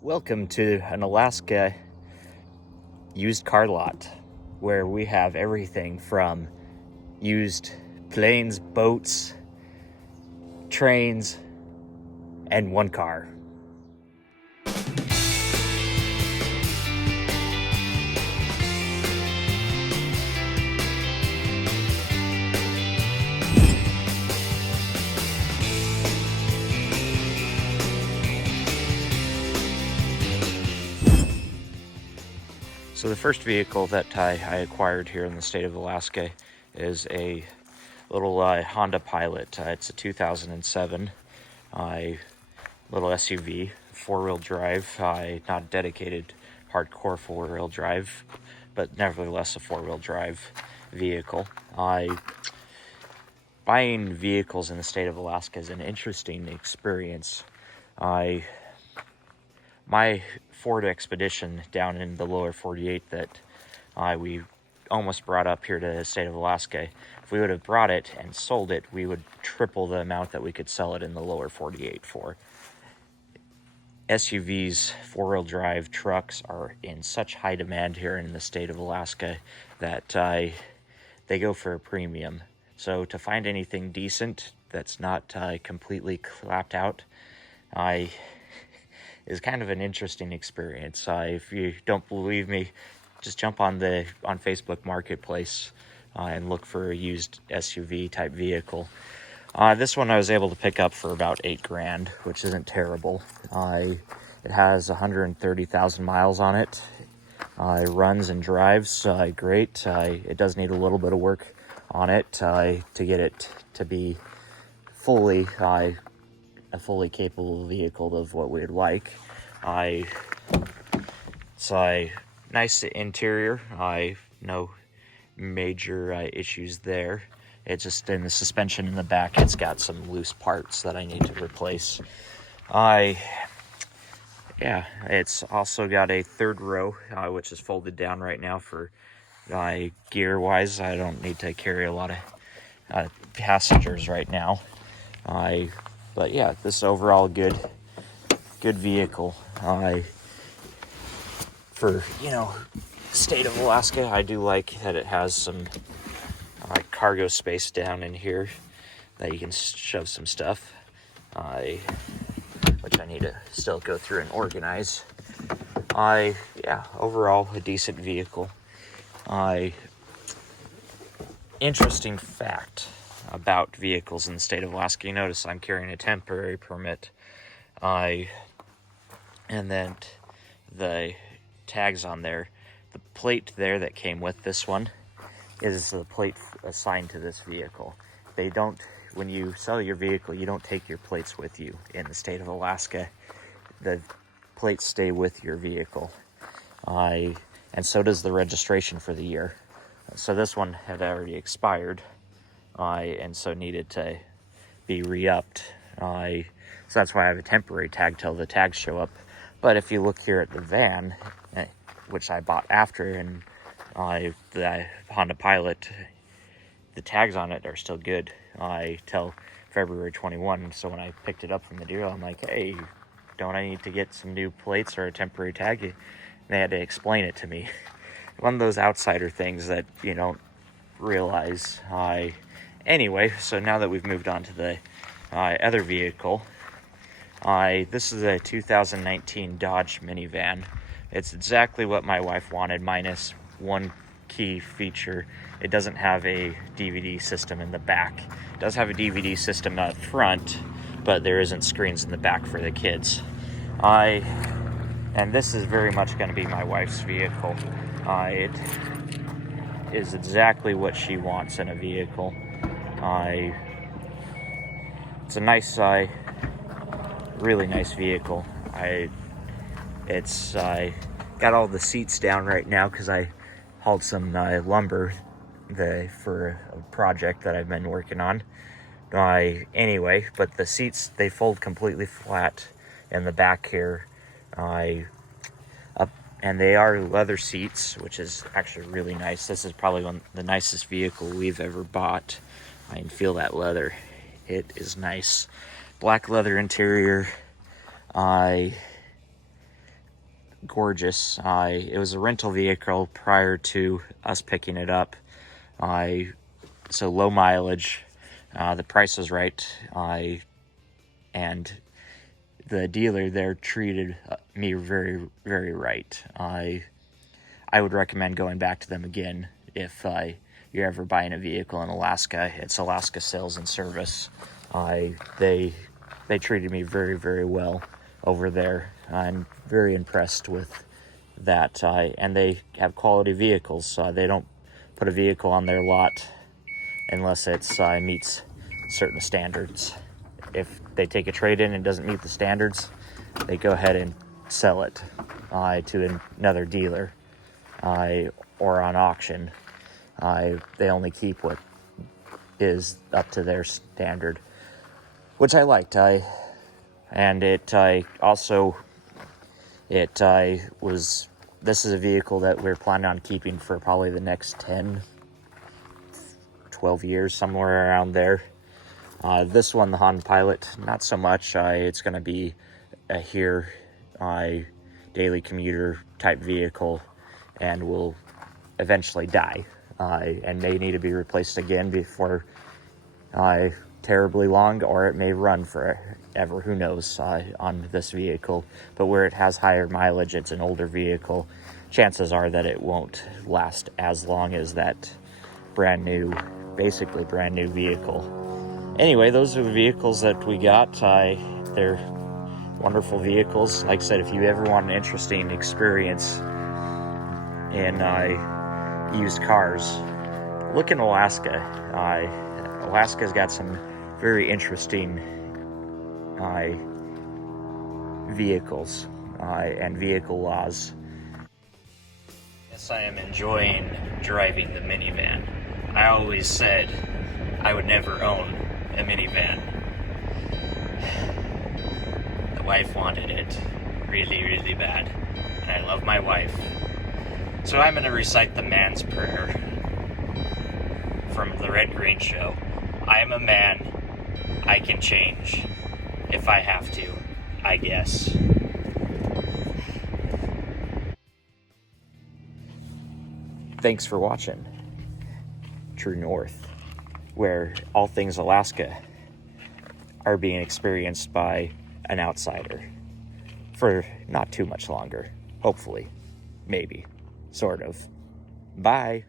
Welcome to an Alaska used car lot where we have everything from used planes, boats, trains, and one car. So the first vehicle that I acquired here in the state of Alaska is a little Honda Pilot. It's a 2007 little SUV, four-wheel drive, not dedicated hardcore four-wheel drive, but nevertheless a four-wheel drive vehicle. Buying vehicles in the state of Alaska is an interesting experience. My Ford Expedition down in the lower 48 that we almost brought up here to the state of Alaska, if we would have brought it and sold it, we would triple the amount that we could sell it in the lower 48 for. SUVs, four-wheel drive trucks are in such high demand here in the state of Alaska that they go for a premium. So to find anything decent that's not completely clapped out is kind of an interesting experience. If you don't believe me, just jump on Facebook Marketplace and look for a used SUV type vehicle. This one I was able to pick up for about $8,000, which isn't terrible. It has 130,000 miles on it. It runs and drives great. It does need a little bit of work on it to get it to be fully a fully capable vehicle of what we'd like. It's a nice interior. No major issues there. It's just in the suspension in the back, it's got some loose parts that I need to replace. It's also got a third row, which is folded down right now for gear wise. I don't need to carry a lot of passengers right now. But yeah, this is overall good vehicle. For state of Alaska, I do like that it has some cargo space down in here that you can shove some stuff, which I need to still go through and organize. Overall a decent vehicle. Interesting fact about vehicles in the state of Alaska. You notice I'm carrying a temporary permit. And then the tags on there, the plate there that came with this one is the plate assigned to this vehicle. When you sell your vehicle, you don't take your plates with you in the state of Alaska. The plates stay with your vehicle. And so does the registration for the year. So this one had already expired, and so needed to be re-upped. So that's why I have a temporary tag till the tags show up. But if you look here at the van, which I bought after, and the Honda Pilot, the tags on it are still good till February 21. So when I picked it up from the dealer, I'm like, hey, don't I need to get some new plates or a temporary tag? And they had to explain it to me. One of those outsider things that you don't realize. Anyway, so now that we've moved on to the other vehicle, this is a 2019 Dodge minivan. It's exactly what my wife wanted, minus one key feature. It doesn't have a DVD system in the back. It does have a DVD system up front, but there isn't screens in the back for the kids. And this is very much going to be my wife's vehicle. It is exactly what she wants in a vehicle. It's a nice, really nice vehicle. It's got all the seats down right now because I hauled some lumber for a project that I've been working on. Anyway, but the seats, they fold completely flat in the back here. And they are leather seats, which is actually really nice. This is probably the nicest vehicle we've ever bought. I can feel that leather. It is nice. Black leather interior. gorgeous. It was a rental vehicle prior to us picking it up. So low mileage, the price was right, and the dealer there treated me very, very right. I would recommend going back to them again if you're ever buying a vehicle in Alaska. It's Alaska Sales and Service. They treated me very, very well over there. I'm very impressed with that, and they have quality vehicles. They don't put a vehicle on their lot unless it meets certain standards. If they take a trade-in and doesn't meet the standards, they go ahead and sell it to another dealer or on auction. They only keep what is up to their standard, which I liked. This is a vehicle that we're planning on keeping for probably the next 10, 12 years, somewhere around there. This one, the Honda Pilot, not so much. It's going to be a daily commuter type vehicle, and will eventually die, and may need to be replaced again before terribly long, or it may run forever. Who knows on this vehicle? But where it has higher mileage, it's an older vehicle. Chances are that it won't last as long as that basically brand new vehicle. Anyway, those are the vehicles that we got. They're wonderful vehicles. Like I said, if you ever want an interesting experience in used cars, look in Alaska. Alaska's got some very interesting vehicles and vehicle laws. Yes, I am enjoying driving the minivan. I always said I would never own a minivan. The wife wanted it really, really bad, and I love my wife. So I'm going to recite the man's prayer from the Red Green Show. I am a man. I can change if I have to, I guess. Thanks for watching True North, where all things Alaska are being experienced by an outsider for not too much longer. Hopefully. Maybe. Sort of. Bye.